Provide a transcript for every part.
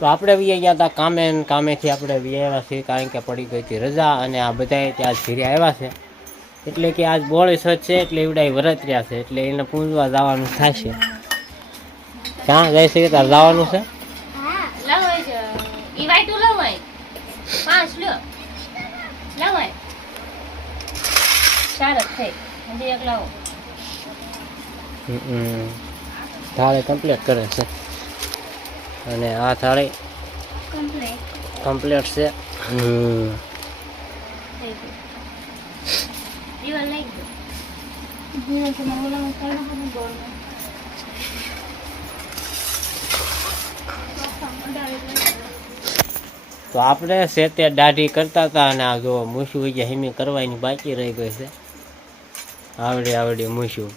તો આપણે વી ગયા હતા કામે ને કામેથી આપણે વી આવ્યા છીએ, કારણ કે પડી ગઈ હતી રજા અને આ બધાએ ત્યાં ઘીરે આવ્યા છે, એટલે કે આજ બોળી સચ છે એટલે એવડાય વરત રહ્યા છે, એટલે એને પૂંજવા જવાનું થશે. ક્યાં જાય છે? તાર જવાનું છે? થાળી કમ્પ્લીટ કરે છે અને આ થાળી કમ્પ્લીટ છે. તો આપણે સેતે દાઢી કરતા હતા અને આ જો મૂછું જે હિમી કરવાની બાકી રહી ગઈ છે, આવડી મૂછું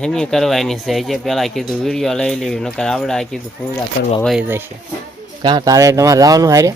હેમી કરવાની છે. જે પેલા કીધું વિડીયો લઈ લેવી, નકર આવડા કીધું પૂજા કરવા વહી જશે. ક્યાં તારે તમારે જવાનું હારે?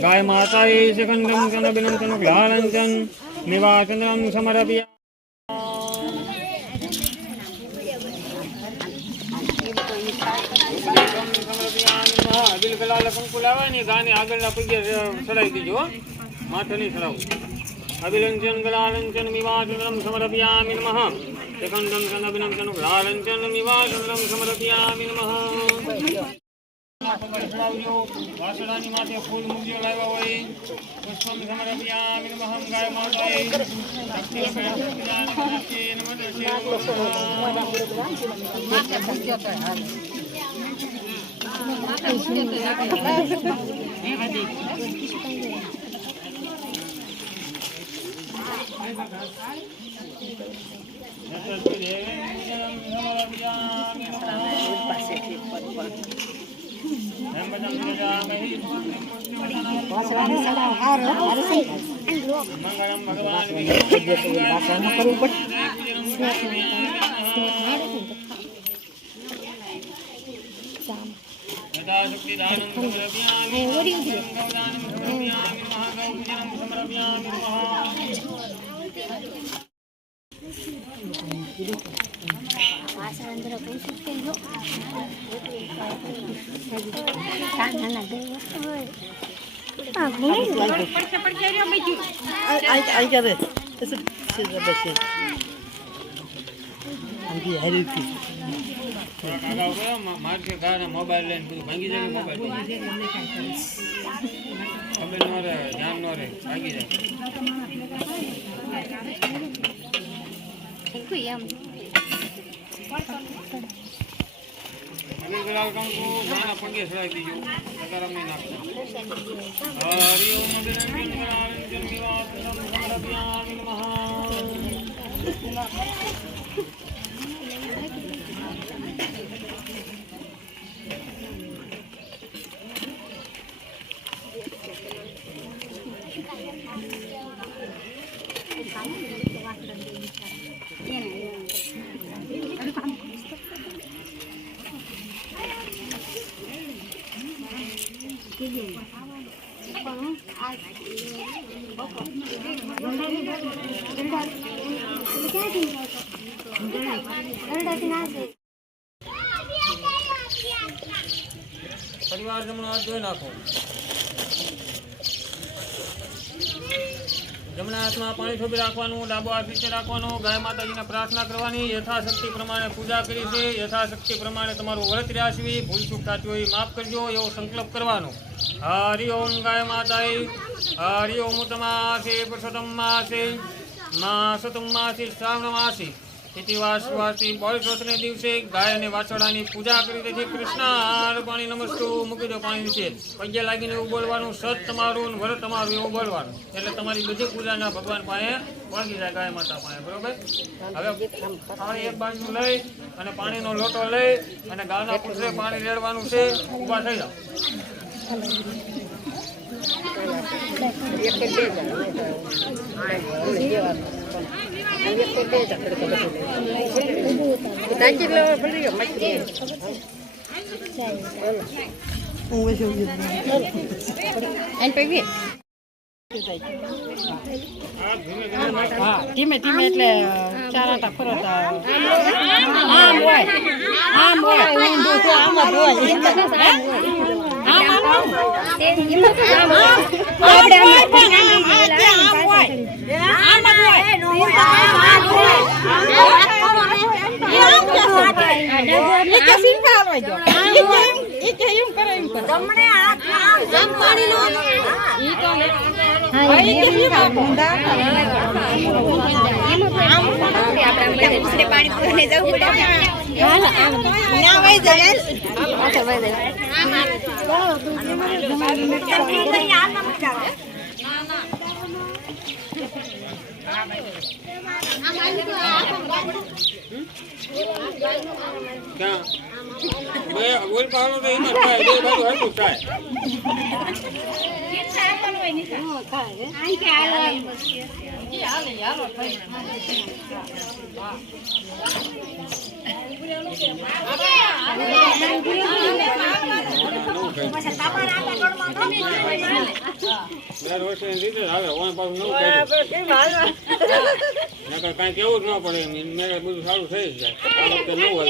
गाय माता सेकंदम कनबिनं कनुग्लालंचन निवाचनम समरपिया दिल गलाल कंकु लावવાની ગાને આગળના પગે ચડાઈ દીજો, માથે નહીં ચડાવું. અભિલંચન ગલાલંચન નિવાચનમ સમરપિયામિ નમઃ સેકંદમ કનબિनं કનુગ્લાલંચન નિવાચનમ સમરપિયામિ નમઃ. વાસણાની માથે ફૂલ મૂક્યો લાવ્યા હોય, પુષ્પમ સમરપિયામિ નમઃ ગાય માતાએ મોબાઈલ લઈને બધું ભાંગી જાય. મોબાઈલ ખબર ન રહે, ધ્યાન ન રહે, ભાગી જાય. પગે સડાઈ દીજો. હરિ પરિવાર જમણો હાથ ધોઈ નાખો. જમણા હાથમાં પાણી થોભી રાખવાનું, ડાબો હાથ નીચે રાખવાનો. ગાય માતાજીને પ્રાર્થના કરવાની, યથાશક્તિ પ્રમાણે પૂજા કરી છે, યથાશક્તિ પ્રમાણે તમારું વ્રત રાશવી, ભૂલ ચૂક થતી હોય માફ કરજો એવો સંકલ્પ કરવાનો. હરિ ઓમ ગાય માતાએ હરિ ઓમ તમાસે પુરુષોત્તમ માસે માસોત્તમ માસે શ્રાવણ માસે વાસવાસી બોળસોતને દિવસે ગાય અને વાછરડાની પૂજા કરી તેથી કૃષ્ણ પાણી નમસ્તુ મૂકી દો. પાણી નીચે પગે લાગીને એવું બોલવાનું, સત તમારું વ્રત તમારું એવું બોલવાનું, એટલે તમારી બધી પૂજાના ભગવાન પાસે પહોંચી જાય, ગાય માતા પાસે. બરોબર? હવે પાણી એક બાજુ લઈ અને પાણીનો લોટો લઈ અને ગાયના પૂછે પાણી રેડવાનું છે. ઊભા થઈ જાઓ. ધીમે ધીમે એટલે ચાર આટા ફરો તો આમ હોય આમ હોય આમ ઓલ પાડો તો એમાં થાય બે બાજુ હરખું થાય દર વર્ષે લીધે હાલે ઓન પાછું નવું નકર કાંઈ કેવું જ ન પડે મેરે બધું સારું થઈ જ જાય આ વખતે નવું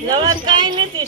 નવા કઈ નથી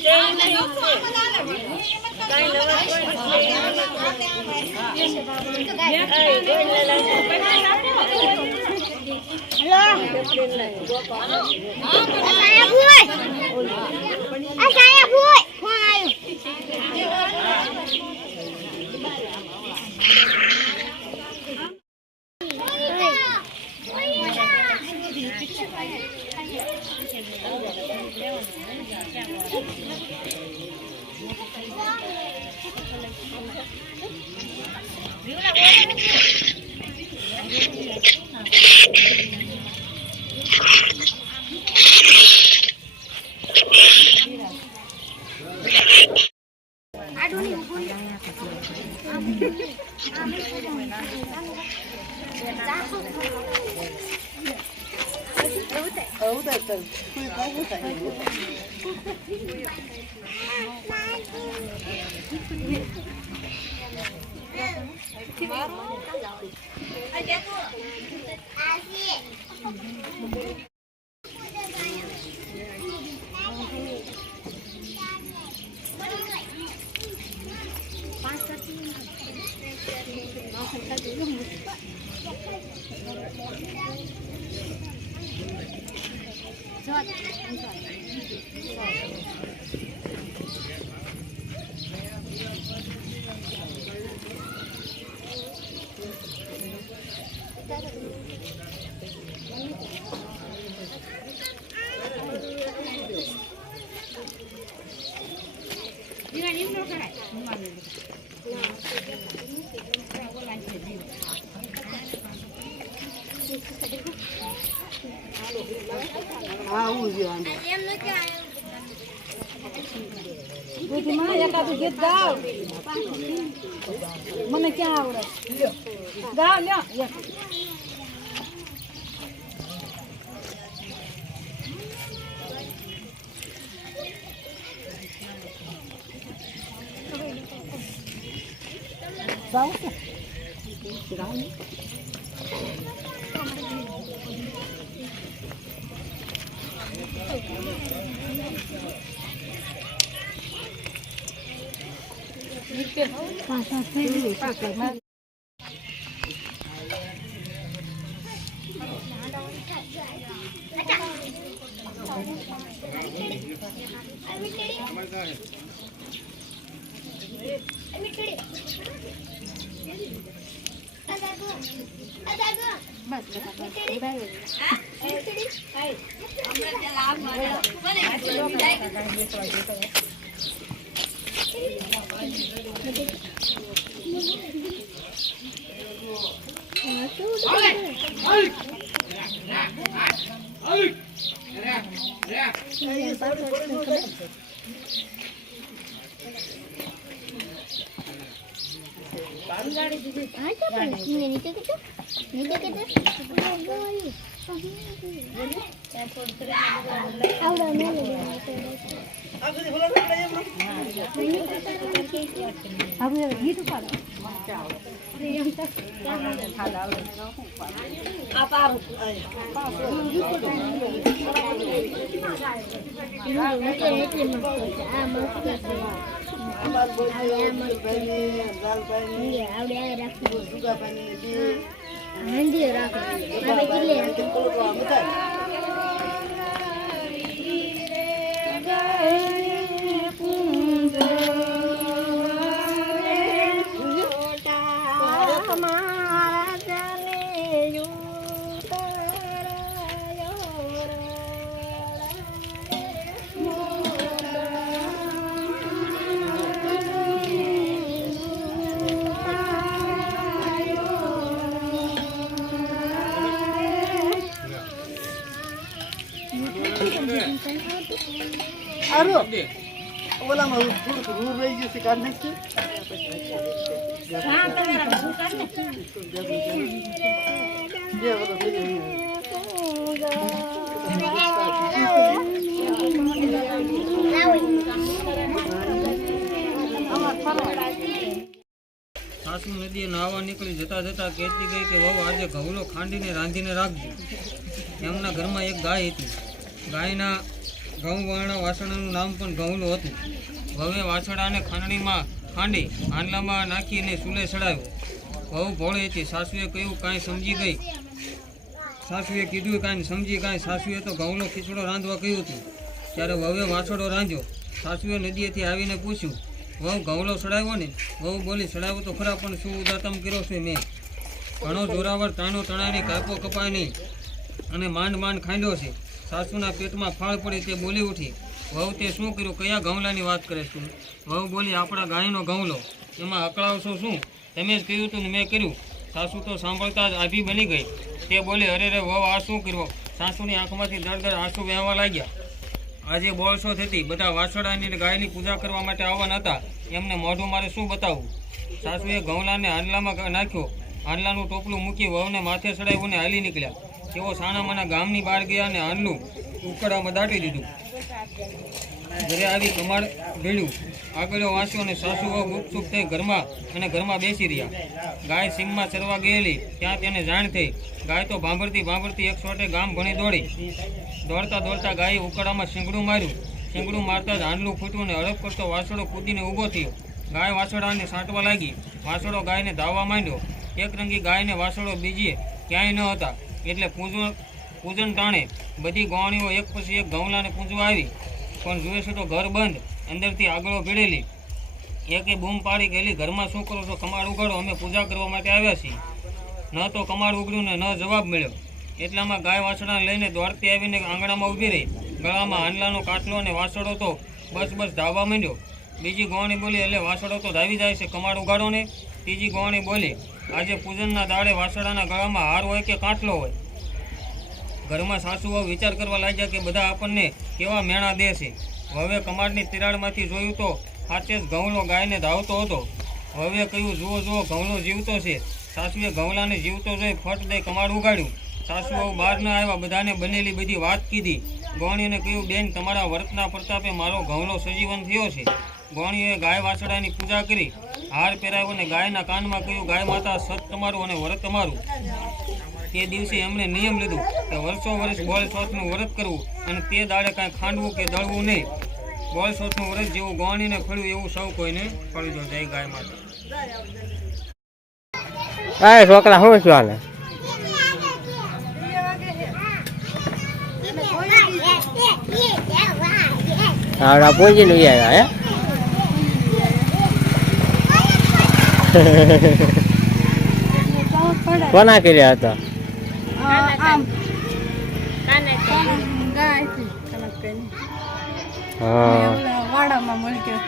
ગીત ગાવ મને ક્યાં આવડે ગાવ લ્યો સાસુ નદીએ નાહવા નીકળી જતા જતા કહેતી ગઈ કે વહુ આજે ઘઉલો ખાંડીને રાંધીને રાખજો. એમના ઘરમાં એક ગાય હતી. ગાયના ઘઉંવાળા વાસણાનું નામ પણ ઘઉલો હતું. વહુએ વાછડાને ખાંડણીમાં ખાંડી આંડલામાં નાખીને ચૂલે ચડાવ્યો. વહુ ભોળી હતી. સાસુએ કહ્યું કાંઈ સમજી ગઈ. સાસુએ કીધું કાંઈ સમજી કાંઈ. સાસુએ તો ઘઉલો ખીચડો રાંધવા કહ્યું હતું. ત્યારે વહુએ વાછડો રાંધ્યો. સાસુએ નદીએથી આવીને પૂછ્યું, વહુ ઘઉલો ચડાવ્યો ને? વહુ બોલી, ચડાવ્યો તો ખરા, પણ શું ઉદાતમ કર્યો છે મેં? ઘણો જોરાવર તાણો તણાની કાપો કપાય નહીં અને માંડ માંડ ખાંડ્યો છે. સાસુના પેટમાં ફાળ પડી તે બોલી ઉઠી, વહુ તે શું કર્યું? કયા ઘઉલાની વાત કરે છું? વહુ બોલી, આપણા ગાયનો ઘઉલો. એમાં અકળાવશો શું? તમે જ કહ્યું હતું ને મેં કર્યું. સાસુ તો સાંભળતા જ આભી બની ગઈ. તે બોલી, અરે રે વહુ, આ શું કર્યો? સાસુની આંખમાંથી દળદળ આંસુ વહેવા લાગ્યા. આજે બોળસો થતી. બધા વાછડાની અને ગાયની પૂજા કરવા માટે આવવાના હતા. એમને મોઢું મારે શું બતાવવું? સાસુએ ઘઉલાને હાંડલામાં નાખ્યો. હાંડલાનું ટોપલું મૂકી વહુને માથે ચડાવ્યું ને હાલી નીકળ્યા. તેઓ સાણામાના ગામની બહાર ગયા અને હાંડલું ઉકળામાં દાટી દીધું. ઘરે આવી કમાડ ભેળ્યું. આગળ વાંચ્યો અને સાસુ વહુ ગુપચુપ થઈ ઘરમાં બેસી રહ્યા. ગાય સીમમાં ચરવા ગયેલી. ત્યાં તેને જાણ થઈ. ગાય તો ભાંભરતી એક છોટે ગામ ભણી દોડી. દોડતા દોડતા ગાયે ઉકળામાં શીંગડું માર્યું. શીંગડું મારતા જ હાંડલું ફૂટ્યું ને હડપ કરતો વાછડો કૂદીને ઊભો થયો. ગાય વાછડાને સાંટવા લાગી. વાછડો ગાયને ધાવવા માંડ્યો. એક રંગી ગાયને વાછડો બીજે ક્યાંય ન હતા. એટલે પૂજન ટાણે બધી ગોવાણીઓ એક પછી એક ઘઉલાને પૂજવા આવી. પણ જુએ છે તો ઘર બંધ. અંદરથી આગળો ભીડેલી. એકે બૂમ પાડી ગયેલી, ઘરમાં શું કરો છો? કમાડ ઉગાડો, અમે પૂજા કરવા માટે આવ્યા છીએ. ન તો કમાડ ઉગડ્યું ને ન જવાબ મળ્યો. એટલામાં ગાય વાછડાને લઈને દોડતી આવીને આંગણામાં ઊભી રહી. ગળામાં હાંડલાનો કાટલો અને વાછડો તો બસ ધાવવા માંડ્યો. બીજી ગોવાણી બોલી, એટલે વાછડો તો ધાવી જાય છે, કમાડ ઉગાડો ને. ત્રીજી ગોવાણી બોલી, આજે પૂજનના દાડે વાછડાના ગળામાં હાર હોય કે કાટલો હોય? ઘરમાં સાસુઓ વિચાર કરવા લાગ્યા કે બધા આપણને કેવા મેણા દે છે. હવે કમાડની તિરાડમાંથી જોયું તો સાચે જ ઘઉલો ગાયને ધાવતો હતો. હવે કહ્યું, જુઓ ઘઉલો જીવતો છે. સાસુએ ઘઉલાને જીવતો જોઈ ફટ દઈ કમાડ ઉગાડ્યું. સાસુઓ બહાર ન આવ્યા. બધાને બનેલી બધી વાત કીધી. ગોણીને કહ્યું, બેન, તમારા વ્રતના પ્રતાપે મારો ઘઉલો સજીવન થયો છે. ગોણીઓએ ગાય વાછડાની પૂજા કરી. હાર પહેરાવ્યો અને ગાયના કાનમાં કહ્યું, ગાય માતા, સત તમારું અને વ્રત તમારું. તે દિવસે એમણે નિયમ લીધું કે વર્ષો વર્ષ બોળ ચોથનું વ્રત કરવું અને તે દાડે કાંઈ ખાંડવું કે દળવું નહીં. બોળ ચોથનું વ્રત જેવું ગોણીને ફળ્યું એવું સૌ કોઈને ફળજો. જય ગાય માતા. છોકરા શું છું આને? આવડા પૂજીને આવ્યા હે. કોના કર્યા હતા? વાડામાં મળ્યો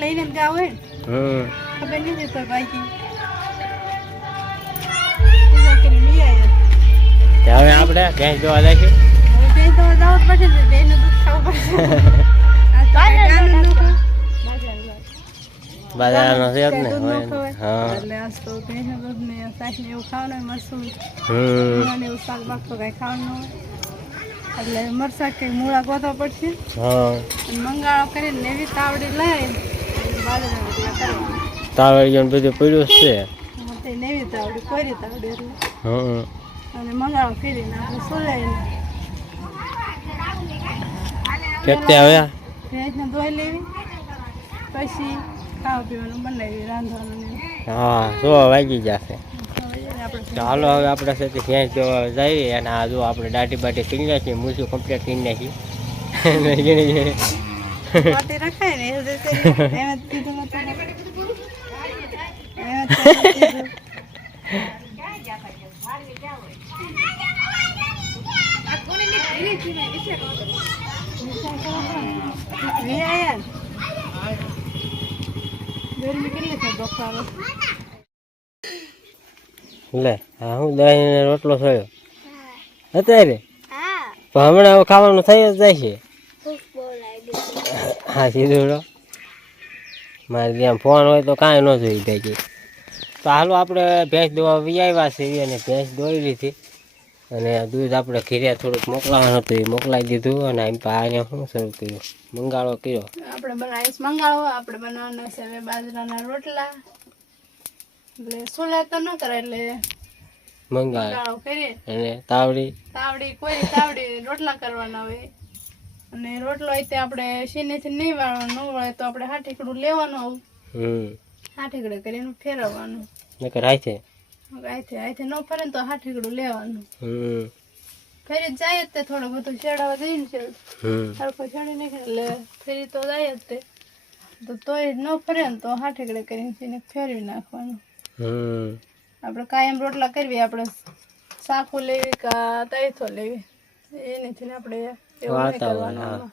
લઈને જાવ હોય ખબર નહીં તો બાકી હવે આપણે ભેંસ જોવા જઈશું. ભેંસ તો જવું પડશે ને, ભેંસનું દૂધ ખાવું પડશે. બાજરાનો છે જ ને દૂધ ન હોય ને. ખવાય. હા એટલે આજ તો ભેંસનું દૂધ ને છાશ ને એવું ખાવાનું હોય, મરસું હમ ને એવું શાક બાક તો કાંઈ ખાવાનું હોય. એટલે મરસા કે મૂળા ગોતવા પડશે હા અને મંગાળો કરીને એવી તાવડી લઈ બાજરાના રોટલા કરવાના. તાવડીઓ ને બધું પડ્યું જ છે તે નેવી તાવડી કોરી તાવડી એટલે હમ અને મંગાળો કરીને આપણે સોલાઈને કેતે આવ્યા ભેંસને ધોઈ લેવી, પછી ખાવા પીવાનું બનાવી રાંધવાનું ને હા 100 વાગી જશે હવે આપણે ચાલો હવે આપણે સાથે ભેંસ જોવા જઈએ અને આ જો આપણે દાઢી બાટી કરી નાખીએ મૂછું કમ્પ્લીટ કરી નાખી પાટી રખાય ને એ રીતે એમ જ કીધું નતું ને. એમ જ કીધું. વી આયા ને? ગરમી કેટલી છે બફારો. લે હા હું દહીં રોટલો થયો અત્યારે તો હમણાં હવે ખાવાનું થઈ જ જાય છે હા સીધું મારે ત્યાં ફોન હોય તો કાંઈ ન જોઈ જાય છે તો હાલો આપણે ભેંસ દોવા વી આવ્યા છીએ અને ભેંસ દોઈ લીધી અને દૂધ આપણે ઘીરે થોડુંક મોકલાવાનું હતું એ મોકલાવી દીધું અને એમ પાને શું શરૂ કર્યું મંગાળો કર્યો આપણે બનાવીશ મંગાળો. આપણે બનાવવાના છે હવે બાજરાના રોટલા. એટલે સોલા તો ન કરે એટલે મંગાળ મંગાળો કરીએ. અને તાવડી તાવડી કોઈ તાવડી રોટલા કરવાના હોય અને રોટલો હોય તે આપણે શીનેથી નહીં વાળવાનો, ન વળે તો આપણે હાથીકડું લેવાનું આવું હાથીકડે કરીને ફેરવવાનું. નકર હાથે આથી ન ફરે ને તો હાથીકડું લેવાનું. ફેરી જ જાય જ તે થોડું બધું શેડાવા દઈને છે હરખો છેડી નાખે એટલે ફેરી તો જાય જ તે તો તોય ન ફરે ને તો હાથીકડે કરીને તેને ફેરવી નાખવાનું. આપણે કાયમ રોટલા કરવી, આપણે શાકું લેવી કા તૈથો લેવી એનીથી આપણે એવું નહીં કરવાનું આમાં.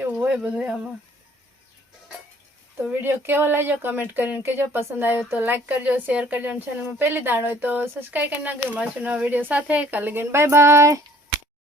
એવું હોય બધું આમાં. તો વિડીયો કેવો લાગ્યો કમેન્ટ કરીને કહેજો. પસંદ આવ્યો તો લાઈક કરજો, શેર કરજો અને ચેનલમાં પહેલી દાણ હોય તો સબસ્ક્રાઈબ કરી નાખજો. મળશું નવા વિડીયો સાથે. કાલે ગઈને બાય બાય.